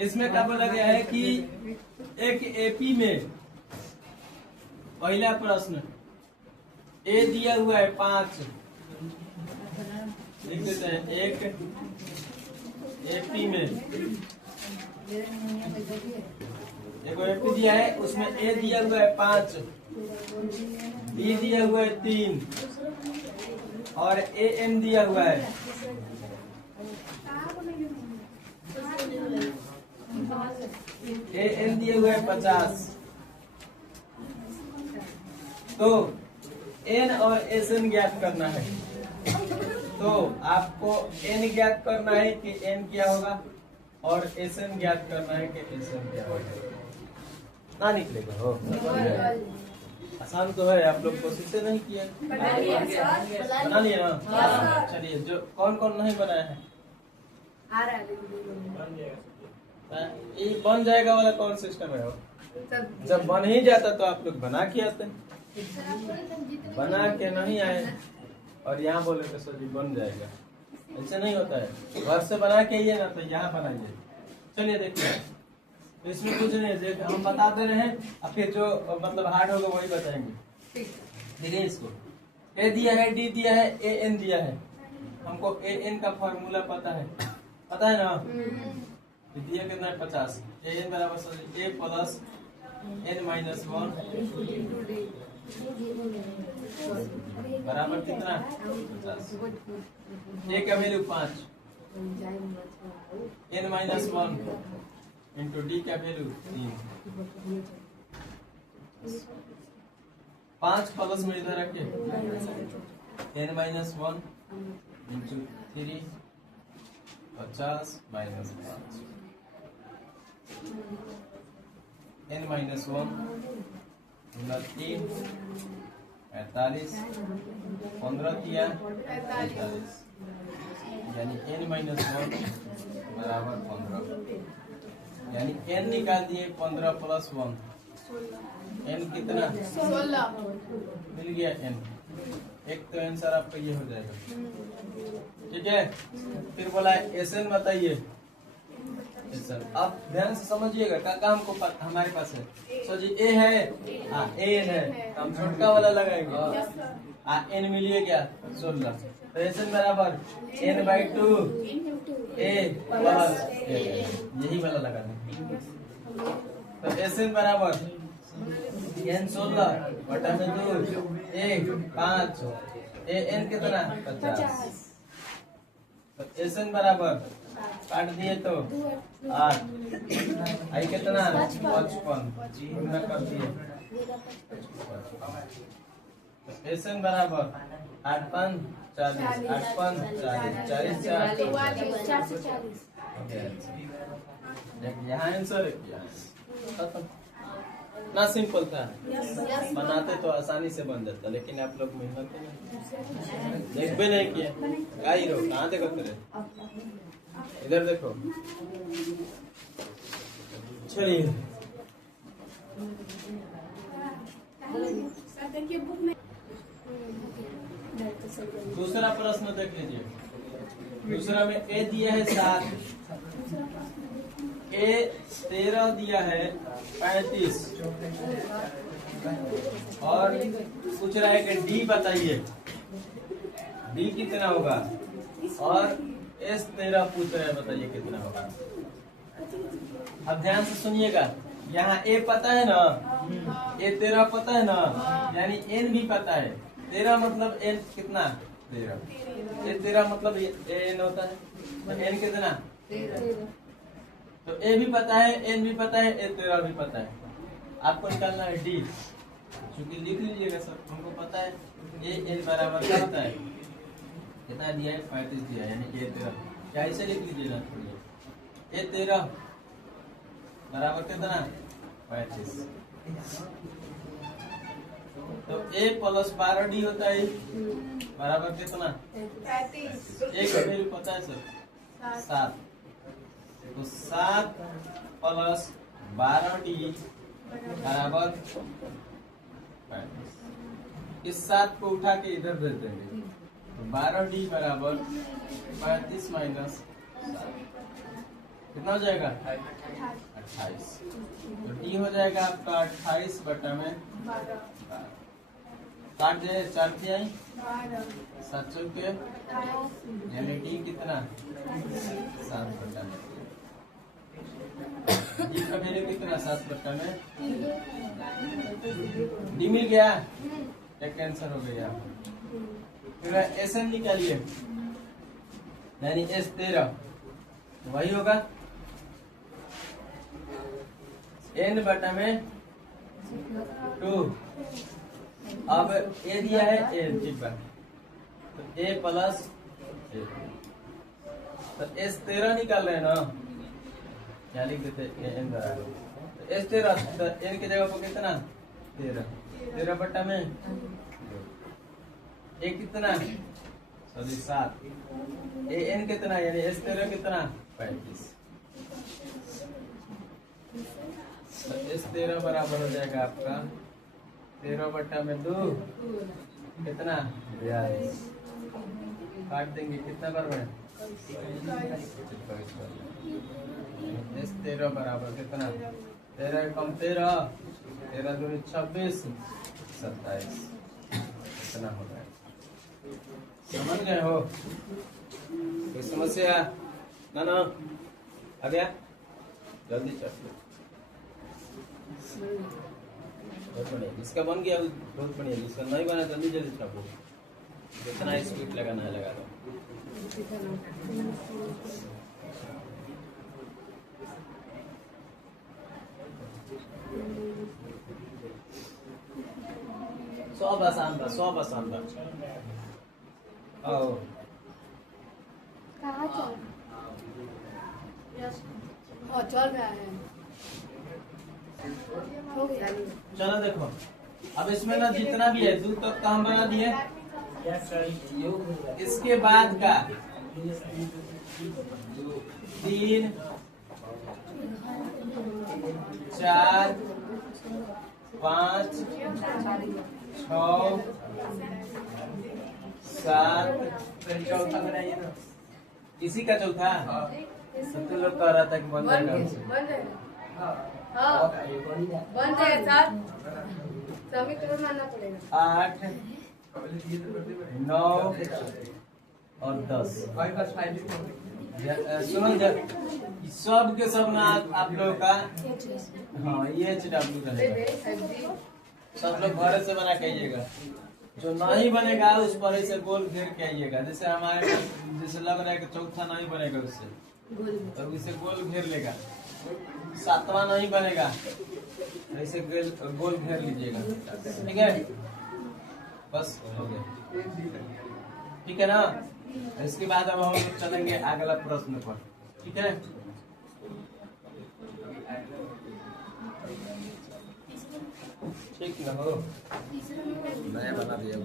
इसमें क्या बोला गया है कि एक एपी में पहला प्रश्न ए दिया हुआ है 5, लिख देते हैं। एक एपी में एक एपी दिया है, उसमें ए दिया हुआ है 5, बी दिया हुआ है 3 और ए एन दिया हुआ है। ए एन दिया हुआ है 50। तो एन और एस एन ज्ञात करना है। तो आपको एन ज्ञात करना है कि एन क्या होगा और एस एन ज्ञात करना है कि एस एन क्या होगा। ना निकलेगा हो, आसान तो है। आप लोग कोशिश से नहीं किया, बना लिया ना। चलिए, जो कौन कौन नहीं बनाया है ये बन जाएगा वाला कौन सिस्टम है वो? जब बन ही जाता तो आप लोग बना के आते, बना के नहीं आए और यहाँ बोले तो सर जी बन जाएगा। ऐसे नहीं होता है। घर से बना के आइए ना तो यहाँ बनाइए। चलिए देखिए, तो इसमें कुछ नहीं है, हम बता दे रहे हैं और फिर जो मतलब हार्ड होगा वही बताएंगे। देखिए, इसको ए दिया है, डी दिया है, ए एन दिया है। हमको ए एन का फॉर्मूला पता है ना। दिया कितना है 50। ए एन बराबर ए प्लस एन माइनस 1 बराबर कितना 50। ए का value 5, N minus 1 into D का वैल्यू 3। 5 प्लस में इधर रखे N minus 1 into 3 50 minus 5 N minus 1 3 45 15 किया 45 यानी एन माइनस 1 बराबर 15। यानी एन निकाल दिए 15 प्लस 1 एन कितना 16 मिल गया एन। एक तो आंसर आपका ये हो जाएगा। ठीक है, फिर बोला एस एन बताइए। आप ध्यान से समझिएगा क्या हमको हमारे पास है। सो जी ए है, हाँ ए एन है, हम छोटका वाला लगाएंगे। एन मिलिए क्या 16। तो एस एन बराबर एन बाई 2 ए प्लस यही वाला लगा देंगे। तो एस एन बराबर एन 16 बटा में 2 1 5 ए एन कितना 50। तो एस एन बराबर काट दिए तो 8 आई कितना 55 गुना कर दिए। तो एस एन बराबर 8 5 40 8 5 40 यहाँ आंसर खत्म। ना सिंपल था, बनाते तो आसानी से बन जाता, लेकिन आप लोग मेहनत देख भी नहीं किए। कहाँ देखो तेरे, इधर देखो। चलिए दूसरा प्रश्न देख लीजिए। दूसरा में ए दिया है 7, ए 13 दिया है 35 और पूछ रहा है कि डी बताइए, डी कितना होगा और एस 13 पूछ रहे हैं बताइए कितना होगा। अब ध्यान से सुनिएगा, यहाँ ए पता है ना, ए 13 पता है ना, यानी एन भी पता है। 13 मतलब एन कितना 13, ए 13 मतलब एन होता है। तो एन कितना, तो ए भी पता है, एन भी पता है, ए 13 भी पता है। आपको निकालना है डी, चूंकि लिख लीजिएगा सर, हमको पता है ए एन बराबर क्या होता है, कितना दिया है 35 दिया है, यानी ए 13 क्या ऐसे लिख लीजिएगा। ए 13 बराबर कितना 35। तो ए प्लस 12 डी होता है बराबर कितना 35। एक वैल्यू पता है सर 7। तो 7 प्लस 12 डी बराबर 35। इस 7 को उठा के इधर दे देंगे, तो 12 डी बराबर 35 माइनस 7। कितना हो जाएगा 28। तो डी हो जाएगा आपका 28 बटा में 12। काट दे 4 की आई 7 के यानी डी कितना 7 बटा में डी का वैल्यू कितना 7 बटा में डी मिल गया एक कैंसर हो गया। फिर एस एन निकालिए यानी एस 13 वही होगा एन बटा में 2। अब ए दिया है ए ठीक बात तो ए प्लस ए तो एस 13 निकाल रहे हैं ना क्या लिख देते एन बराबर तो एस 13 तो एन की जगह पर कितना 13 बटा में ए कितना सॉरी 7 ए एन कितना यानी एस 13 कितना 35 तो एस 13 बराबर हो जाएगा आपका 13 बटा में 2 कितना 42 काट देंगे कितना बराबर एस 13 बराबर कितना 13 कम 13 13 दूनी 26 27 कितना हो गया समझ गए हो कोई समस्या ना ना आ गया जल्दी चल बहुत बढ़िया जिसका बन गया बहुत बढ़िया जिसका नहीं बना जल्दी जल्दी छापो जितना स्पीड लगाना है लगा दो। सब आसान था आओ कहाँ चल हाँ चल रहा है हो गया चलो देखो अब इसमें ना जितना भी है 2 तक का हम बना दिए इसके बाद का 3 4 5 6 7 फिर चौथा बनाइए ना इसी का चौथा सब तो लोग कह रहा था कि बन जाएगा बन जाएगा सभी को मानना पड़ेगा 8 9 और 10 सुनो सब के सब ना आप लोगों का हाँ ये HW रहेगा सब लोग घर से बना के आइएगा जो नहीं बनेगा उस पर ऐसे गोल घेर के आइएगा जैसे हमारे जैसे लग रहा है कि चौथा नहीं बनेगा उससे तो इसे गोल घेर लेगा 7वां नहीं बनेगा ऐसे गोल घेर लीजिएगा ठीक है बस हो गया ठीक है ना। इसके बाद अब हम लोग चलेंगे अगला प्रश्न पर ठीक है। ठीक ना हो मैं बना दिया